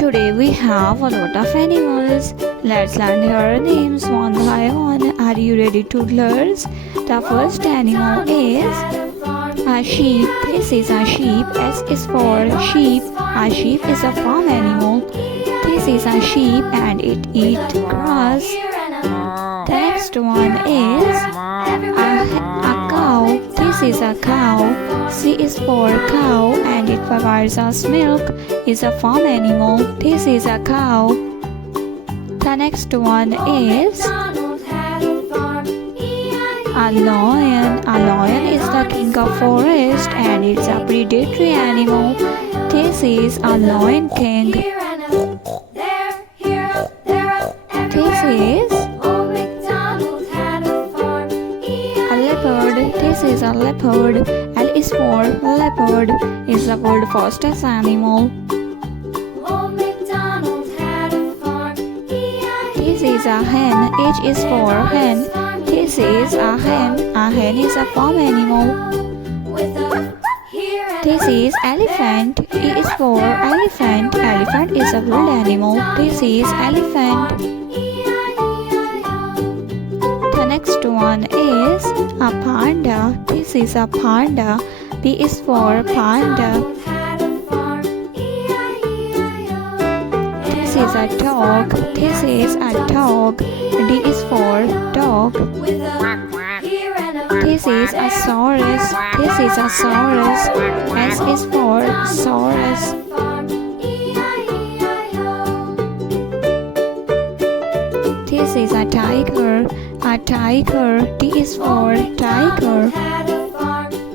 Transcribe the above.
Today we have a lot of animals. Let's learn their names one by one. Are you ready, toddlers? The first animal is a sheep. This is a sheep. S is for sheep. A sheep is a farm animal. This is a sheep and it eats grass. The next one is a cow. This is a cow. C is for cow and it provides us milk. Is a farm animal. This is a cow. The next one is a lion. A lion is the king of forest and it's a predatory animal. This is a lion king. This is a leopard. This is a leopard. L is for leopard. Is the world's fastest animal. This is a hen. H is for hen. This is a hen. A hen is a farm animal. This is elephant. E is for elephant. Elephant is a wild animal. This is elephant. The next one is a panda. This is a panda. P is for panda. This is a dog. This is a dog. D is for dog. This is a saurus. This is a saurus. S is for saurus. This is a tiger. A tiger. T is for tiger.